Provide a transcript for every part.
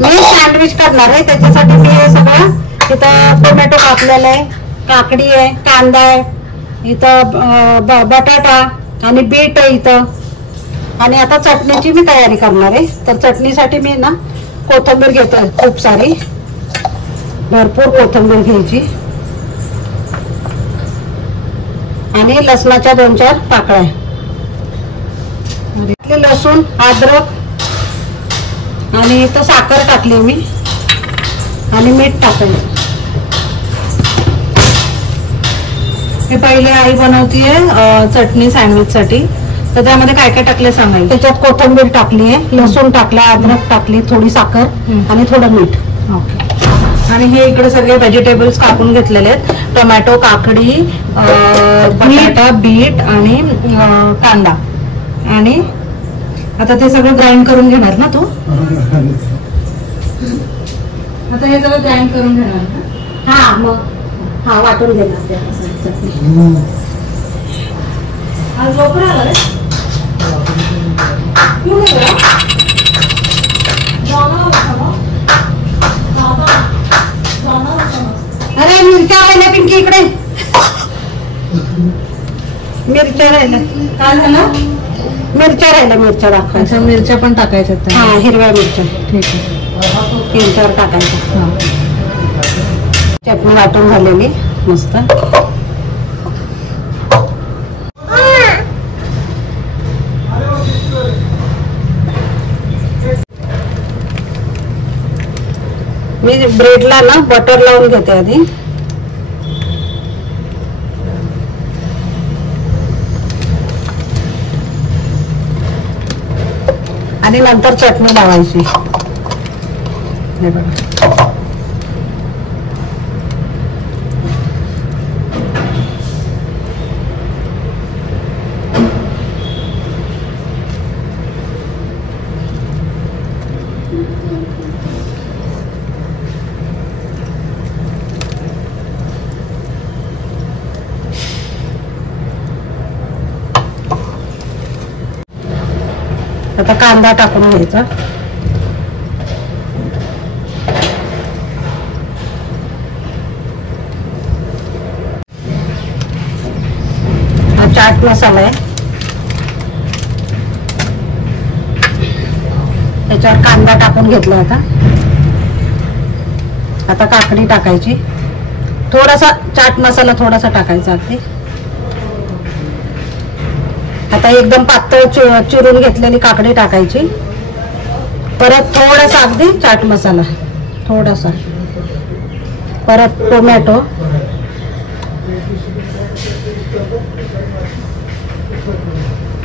मी sandwich करणार आहे, त्याच्यासाठी मी हे सगळं इथं टोमॅटो कापलेला आहे, काकडी आहे, कांदा आहे, इथं बटाटा आणि बीट आहे इथं. आणि आता चटणीची मी तयारी करणार आहे. तर चटणीसाठी मी ना कोथिंबीर घेते, खूप सारी भरपूर कोथिंबीर घ्यायची आणि लसणाच्या 2-4 पाकळ्या, लसूण, अद्रक आणि इथं साखर टाकली मी आणि मीठ टाकलं. हे पहिले आई बनवतीये चटणी सँडविच साठी. तर त्यामध्ये काय काय टाकले सांगायला. त्याच्यात कोथिंबीर टाकली आहे, लसूण टाकला, अद्रक टाकली, थोडी साखर आणि थोडं मीठ. ओके. आणि हे इकडे सगळे व्हेजिटेबल्स कापून घेतलेले आहेत. टोमॅटो, काकडी, बटाटा, बीट आणि कांदा. आणि आता ते सगळं ग्राइंड करून घेणार ना तू. आता हे सगळं ग्राइंड करून घेणार ना. हा मग हा वाटून घेणार चटणी. आज लवकर आला रे. अरे मिरच्या राहिल्या पिंकी इकडे. मिरच्या राहिल्या. काय झालं. मिरच्या राहिल्या. मिरच्या दाखवायच्या. मिरच्या पण टाकायच्या. हा हिरव्या मिरच्या. ठीक आहे. 3-4 टाकायच्या. चटणी वाटून झालेली मस्त. मी ब्रेडला ना बटर लावून घेते आधी. आणि नंतर चटणी लावायची. हे बघा. आता कांदा टाकून घ्यायचा. हा चाट मसाला आहे. त्याच्यावर कांदा टाकून घेतला. आता काकडी टाकायची. थोडासा चाट मसाला थोडासा टाकायचा अगदी. आता एकदम पातळ चिरून घेतलेली काकडी टाकायची. परत थोडासा अगदी चाट मसाला थोडासा. परत टोमॅटो.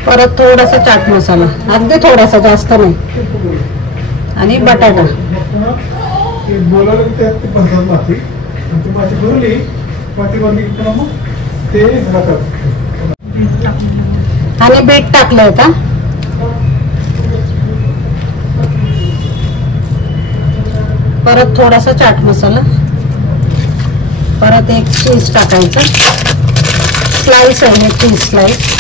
परत थोडासा चाट मसाला अगदी थोडासा, जास्त नाही. आणि बटाटा. आणि बीट टाकलं होता. परत थोडासा चाट मसाला. परत एक चीज टाकायचं. स्लाइस आहे चीज स्लाइस.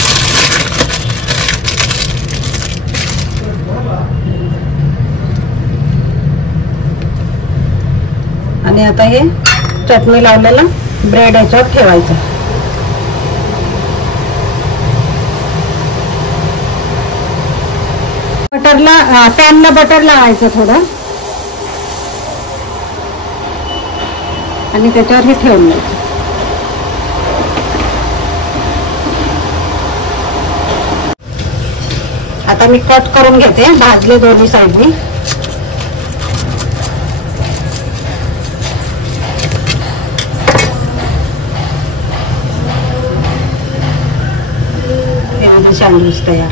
आणि आता हे चटणी लावलेलं ब्रेड याच्यावर ठेवायचं. बटरला पॅनला बटर लावायचं थोडं आणि त्याच्यावर हे ठेवून द्यायचं. आता मी कट करून घेते. भाजले दोन्ही साईडनी. सँडविच तयार.